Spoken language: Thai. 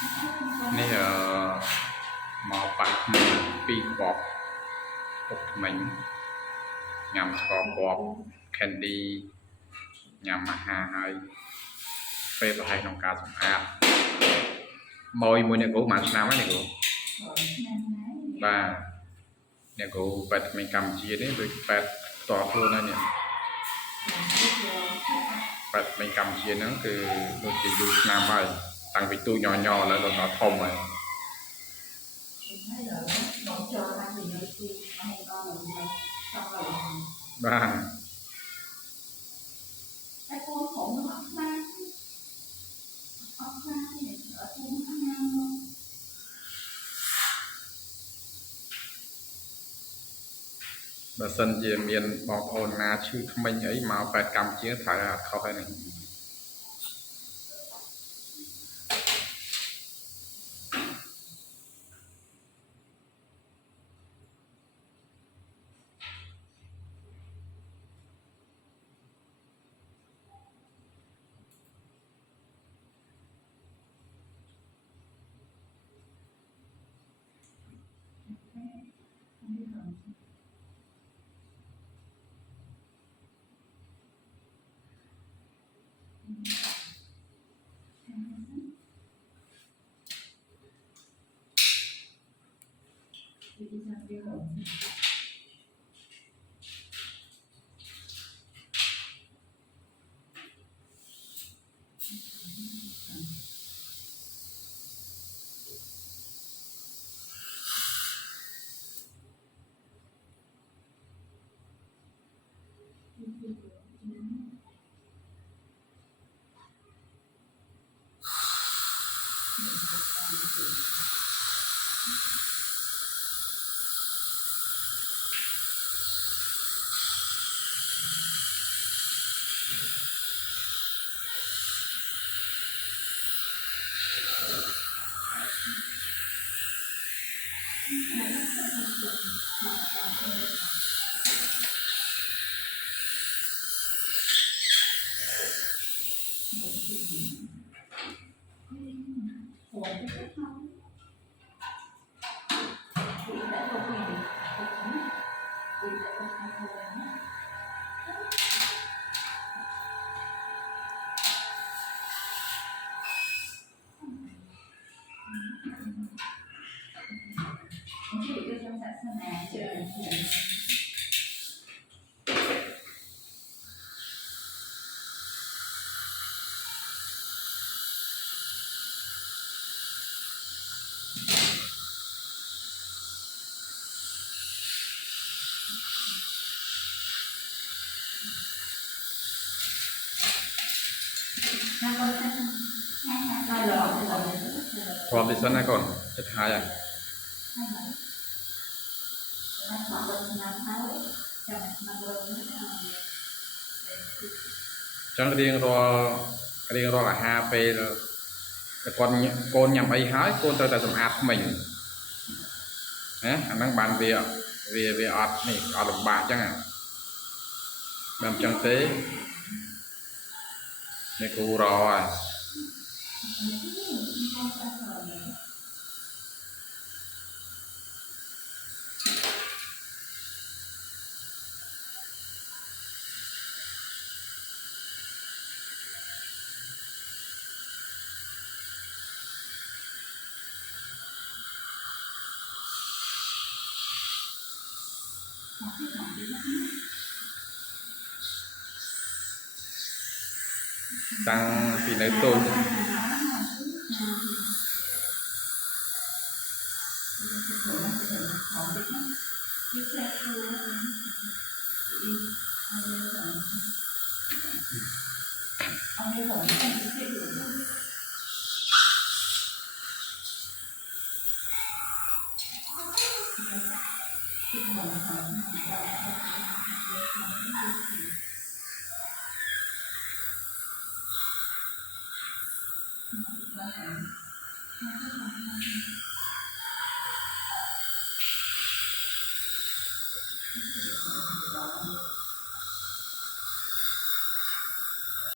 นี่หมอปักปีกอบปกเหม็นยำกอบอบแคนดี้ยำมาหาให้เป็นตัวไทยของการสำอาดมอยมวยเนี่ยกูหมันน้ำไหมเนี่ยกูบ้าเนี่ยกูไปทำไมกำจีนี่โดยไปต่อตัวนั่นเนี่ยไปทำไมกำจีนั่นคือโดยจะดูน้ำไปตั้งไปตู้ย่อๆแล้วเราต่อทอมไปบ้าបើសិនជាមានបងប្អូនណាឈឺថ្មិញអីមកបែបកម្ពុជាត្រូវអត់ខុសហើយនឹងพร้อมดิฉันนะก่อนจะทายอ่ะจังเรียงรอละ5 ปีแต่ก่อนโกนยำไอ้หายโกนแต่สมอาดmìnhนะอันนั้นบานเวียอดนี่อดลำบากจังอ่ะแบบจังเต้ในกูรออ่ะตั้งปีในต้น